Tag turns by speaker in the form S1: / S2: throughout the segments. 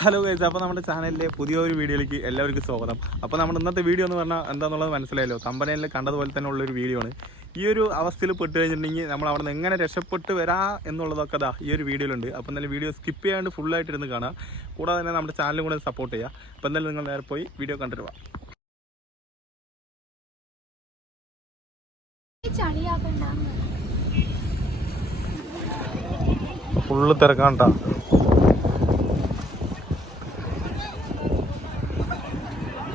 S1: Hello guys അപ്പോൾ നമ്മുടെ ചാനലിലെ പുതിയൊരു വീഡിയോയിലേക്ക് എല്ലാവർക്കും സ്വാഗതം. അപ്പോൾ നമ്മുടെ ഇന്നത്തെ വീഡിയോ എന്ന് പറഞ്ഞാൽ എന്താണെന്നുള്ളത് മനസ്സിലായല്ലോ? തമ്പനയിൽ കണ്ടതുപോലെ തന്നെ ഉള്ളൊരു വീഡിയോ ആണ്. ഈ ഒരു അവസ്ഥയിൽ പെട്ട് കഴിഞ്ഞിട്ടുണ്ടെങ്കിൽ നമ്മൾ അവിടെ നിന്ന് എങ്ങനെ രക്ഷപ്പെട്ട് വരാ എന്നുള്ളതൊക്കെ ദാ ഈ ഒരു വീഡിയോയിലുണ്ട്. അപ്പോൾ എന്തായാലും വീഡിയോ സ്കിപ്പ് ചെയ്യാണ്ട് ഫുള്ളായിട്ട് ഇരുന്ന് കാണാം. കൂടാതെ തന്നെ നമ്മുടെ ചാനലും കൂടെ സപ്പോർട്ട് ചെയ്യുക അപ്പോൾ എന്തായാലും നിങ്ങൾ നേരെ പോയി വീഡിയോ കണ്ടിട്ട് ഫുള്ള് തിരക്കാണ്ടാ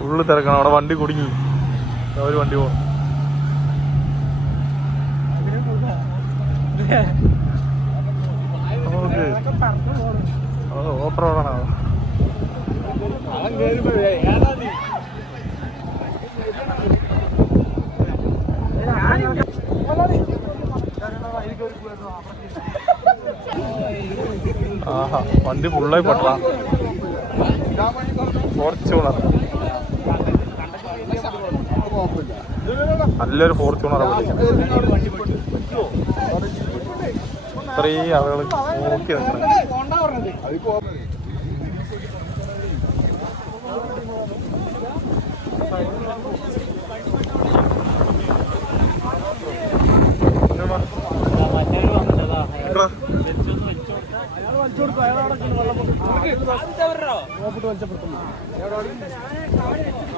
S1: ഫുള്ള് തിരക്കണം. അവിടെ വണ്ടി കുടുങ്ങി. ഒരു വണ്ടി പോകണം ആഹാ വണ്ടി ഫുള്ളായി പെട്ടതാ. ഫോർച്യൂണർ നല്ലൊരു ഫോർച്യൂണർ ഇത്രയും ആളുകൾ നോക്കി നിൽക്കണം.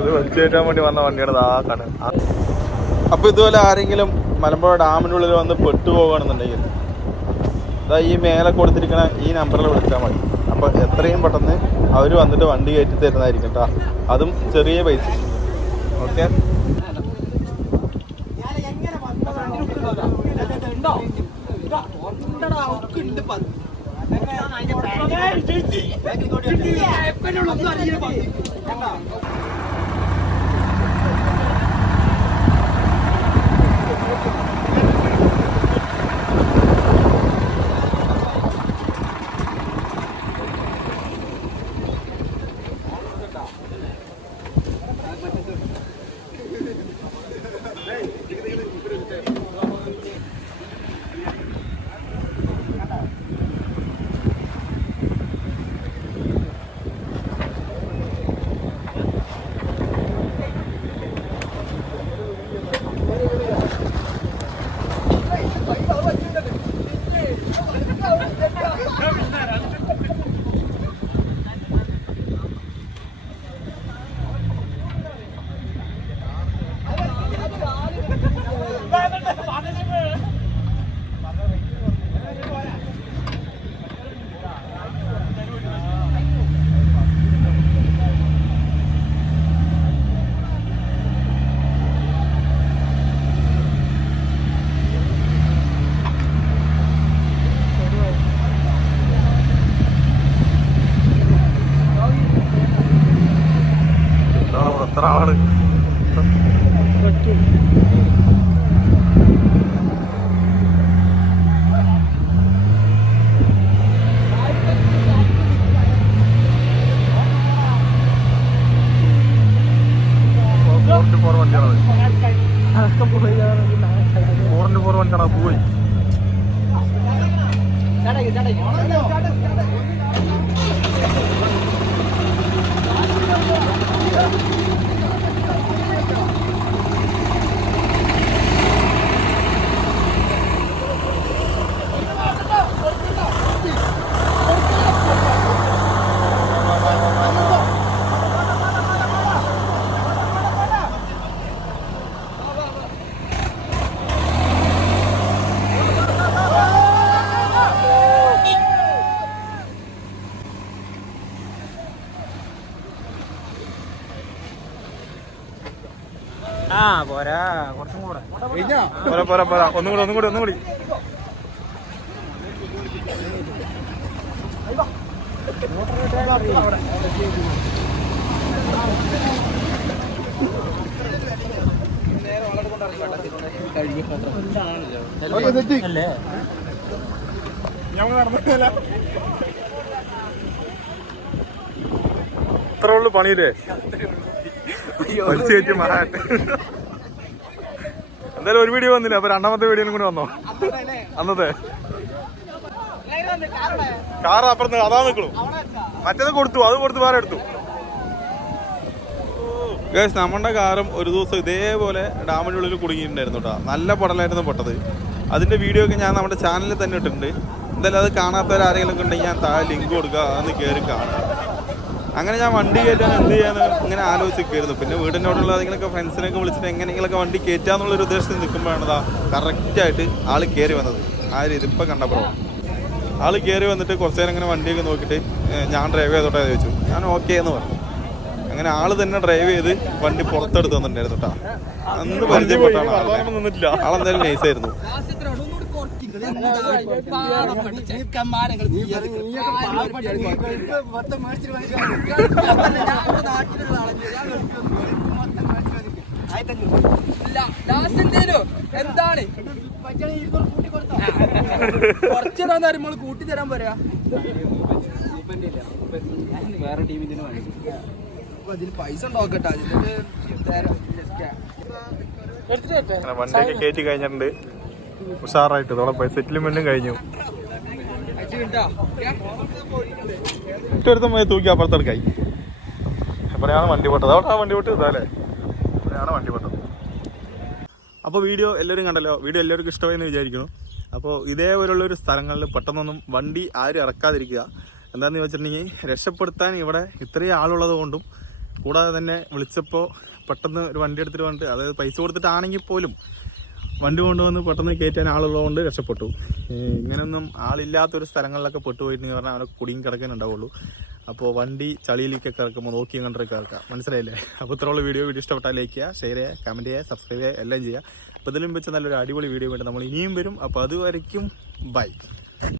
S1: ഇത് വലിച്ചേറ്റാൻ വേണ്ടി വന്ന വണ്ടിയാണ് ആ കണ് അപ്പൊ ഇതുപോലെ ആരെങ്കിലും മലമ്പുഴ ഡാമിന്റെ ഉള്ളിൽ വന്ന് പെട്ടുപോകുകയാണെന്നുണ്ടെങ്കിൽ അതാ ഈ മേലെ കൊടുത്തിരിക്കണ ഈ നമ്പറിൽ വിളിച്ചാൽ മതി. അപ്പൊ എത്രയും പെട്ടെന്ന് അവർ വന്നിട്ട് വണ്ടി കയറ്റി തരുന്നതായിരിക്കും കേട്ടോ അതും ചെറിയ പൈസ. ഓക്കെ? എത്ര ആളാണ് ഫോറിന്റെ ഫോർ വണ്ടിയാണ് ഫോറിന്റെ ഫോർ വണ്ടിയാണ് പോയി
S2: പോരാ കുറച്ചും കൂടെ.
S1: പോരാ പോരാ പോരാ. ഒന്നും കൂടി ഒന്നും കൂടി ഒന്നും കൂടി.
S2: അല്ലേ?
S1: ഇത്ര ഉള്ളു പണിയില്ലേ വലിച്ചു കയറ്റി മഹാൻ എന്തായാലും ഒരു വീഡിയോ വന്നില്ല? അപ്പൊ രണ്ടാമത്തെ വീഡിയോ കൂടി വന്നോ? അന്നത്തെ. കാർ അപ്പുറത്ത് അതാ നിൽക്കണു മറ്റേത് കൊടുത്തു അത് കൊടുത്തു വേറെ എടുത്തു. ഗേസ് നമ്മുടെ കാറും ഒരു ദിവസം ഇതേപോലെ ഡാമിന്റെ ഉള്ളിൽ കുടുങ്ങിയിട്ടുണ്ടായിരുന്നു കേട്ടോ നല്ല പടലായിരുന്നു പെട്ടത്. അതിന്റെ വീഡിയോ ഒക്കെ ഞാൻ നമ്മുടെ ചാനലിൽ തന്നെ ഇട്ടിട്ടുണ്ട്. എന്തായാലും അത് കാണാത്തവരാരെങ്കിലും ഒക്കെ ഉണ്ടെങ്കിൽ ഞാൻ താഴെ ലിങ്ക് കൊടുക്കുക അതൊന്ന് കയറി കാണാം. അങ്ങനെ ഞാൻ വണ്ടി കയറ്റാൻ എന്ത് ചെയ്യാന്ന് ഇങ്ങനെ ആലോചിക്കായിരുന്നു പിന്നെ വീടിനോടുള്ള ഏതെങ്കിലുമൊക്കെ ഫ്രണ്ട്സിനൊക്കെ വിളിച്ചിട്ട് എങ്ങനെയെങ്കിലൊക്കെ വണ്ടി കയറ്റാന്നുള്ളൊരു ഉദ്ദേശത്തിൽ നിൽക്കുമ്പോഴാണ് ഇതാ കറക്റ്റായിട്ട് ആൾ കയറി വന്നത്. ആ രീതി ഇപ്പം കണ്ടപ്പോൾ ആൾ കയറി വന്നിട്ട് കുറച്ച് നേരം ഇങ്ങനെ വണ്ടിയൊക്കെ നോക്കിയിട്ട് ഞാൻ ഡ്രൈവ് ചെയ്തോട്ടെ എന്ന് ചോദിച്ചു. ഞാൻ ഓക്കെ എന്ന് പറഞ്ഞു. അങ്ങനെ ആൾ തന്നെ ഡ്രൈവ് ചെയ്ത് വണ്ടി പുറത്തെടുത്ത് വന്നിട്ടുണ്ടായിരുന്നു കേട്ടോ അന്ന് പരിചയപ്പെട്ടാണ് ആളെന്തായാലും നൈസായിരുന്നു
S3: എന്താണ്? കുറച്ചിടാന്ന് പറയുമ്പോൾ കൂട്ടി തരാൻ പറയാ വേറെ ടീമിന്റെ അതിന് പൈസ ഉണ്ടാക്കട്ടെ അതിന്റെ
S1: വണ്ടിയൊക്കെ കയറ്റി കഴിഞ്ഞിട്ടുണ്ട്. ഉഷാറായിട്ട്. നമ്മളെ സെറ്റിൽമെന്റും കഴിഞ്ഞു. ഒറ്റടുത്ത പോയി തൂക്കി അപ്പുറത്തെടുക്കായി എപ്പോഴാണ് വണ്ടി പൊട്ടത്. അവിടെ ആ വണ്ടി പൊട്ട് ഇതല്ലേ എപ്പോഴാണ് വണ്ടി പൊട്ടത്. അപ്പോൾ വീഡിയോ എല്ലാവരും കണ്ടല്ലോ. വീഡിയോ എല്ലാവർക്കും ഇഷ്ടമായെന്ന് വിചാരിക്കുന്നു. അപ്പോൾ ഇതേപോലുള്ള ഒരു സ്ഥലങ്ങളിൽ പെട്ടെന്നൊന്നും വണ്ടി ആരും ഇറക്കാതിരിക്കുക. എന്താണെന്ന് വെച്ചിട്ടുണ്ടെങ്കിൽ രക്ഷപ്പെടുത്താൻ ഇവിടെ ഇത്രയും ആളുള്ളത് കൊണ്ടും കൂടാതെ തന്നെ വിളിച്ചപ്പോൾ പെട്ടെന്ന് ഒരു വണ്ടി എടുത്തിട്ട് വന്നിട്ട് അതായത് പൈസ കൊടുത്തിട്ടാണെങ്കിൽ പോലും വണ്ടി കൊണ്ടുവന്ന് പെട്ടെന്ന് കയറ്റാൻ ആളുള്ളതുകൊണ്ട് രക്ഷപ്പെട്ടു. ഇങ്ങനെയൊന്നും ആളില്ലാത്തൊരു സ്ഥലങ്ങളിലൊക്കെ പെട്ടുപോയിട്ടുണ്ടെങ്കിൽ പറഞ്ഞാൽ അവനെ കുടുങ്ങി കിടക്കാനുണ്ടാവുള്ളൂ അപ്പോൾ വണ്ടി ചളിയിലേക്ക് ഇറക്കുമ്പോൾ നോക്കി കണ്ടൊക്കെ ഇറക്കാം മനസ്സിലായില്ലേ? അപ്പോൾ ഇത്രയുള്ള വീഡിയോ വീഡിയോ ഇഷ്ടപ്പെട്ടാൽ ലൈക്ക് ചെയ്യുക ഷെയർ ചെയ്യുക കമന്റ് ചെയ്യുക സബ്സ്ക്രൈബ് ചെയ്യുക എല്ലാം ചെയ്യുക. അപ്പോൾ ഇതിലും വെച്ച് നല്ലൊരു അടിപൊളി വീഡിയോ വേണ്ടി നമ്മൾ ഇനിയും വരും. അപ്പോൾ അതുവരയ്ക്കും ബൈ